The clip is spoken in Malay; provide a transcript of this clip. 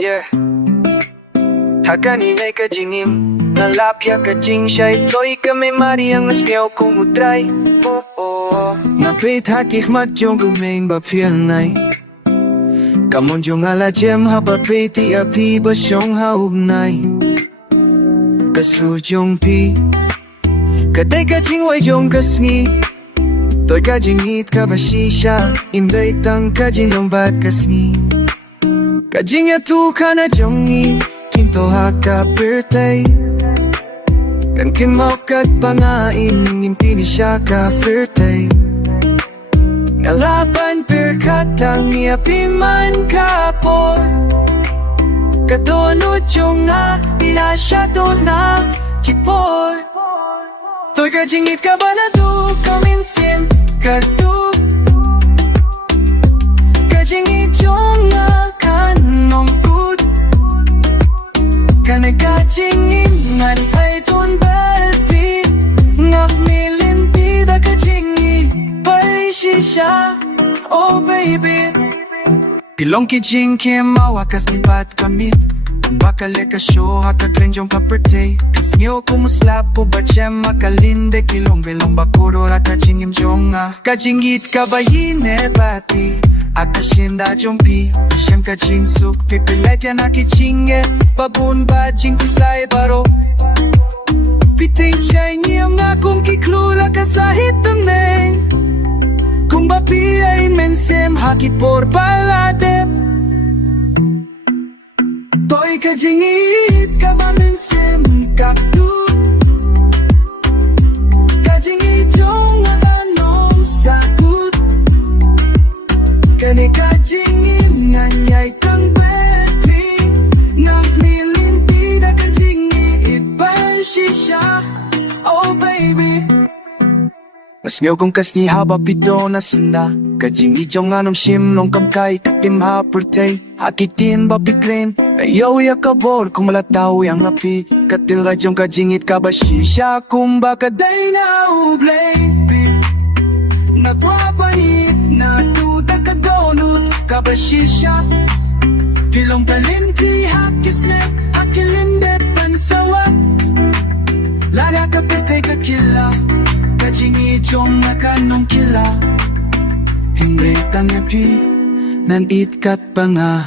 Yeah Hakani may kajingim Nalapya kajing siya'y to'y kami mari ang nasnyaw kumutray Mapit hakik matjong gumain ba pianay Kamon jong ala jem habapiti api basyong haubnay Kasujong pi Katay kajing way jong kasngi To'y kajingit ka ba shisha Imday tang kajing lombat kasngi Kajing yatu ka na jongi Kinto haka birthday Kan kin mau kat pangain Ngimpi ni siya ka birthday Ngalaban perkatang Iapiman kapor Kadonut yung nga Ila siya doon na kipor To'y kajingit ka ba na do Kaminsin kadu Kajingit yung nga kanong good Kanay kajingin Ngan ay doon balbi Ngak milinti da kajingi Palishi siya Oh baby Pilong kijing kim mawakas mipat kamit Bakale ka show hakaklen jong kaperte Kasnyo kumuslap po ba chem makalinde Kilong belong bakuro raka jingim jonga Kajingit kabayine bati Akashinda jompi Shem kajing suk pipilet ya nakichinge Babun ba jing kuslay baro Piting siya'y niyong nga kung kiklula ka sa hitamneng Kung bapi ay mensem hakit por baladep To'y kajingit ka maminsem kakdu Kajingit yung anong sakut Kani kajingit nganyay kang betli Ngak milinti da kajingit Ipalshisha Oh baby Mas ngaw kong kasni haba pito na sanda Kajingit yung anong shimnong kamkay Katim hapurtay Hakitin babiklen Ayaw yakabor kung malataw yang api Katira yung kajingit kabashisha Kung baka day na ublay Nagwapanit Natuda ka donut Kabashisha Pilong kalinti Hakisnet Hakilindet Pansawat Lala kapitay kakila Kajingit yung nakanong kila Hingrit ang api Nanit kat pa nga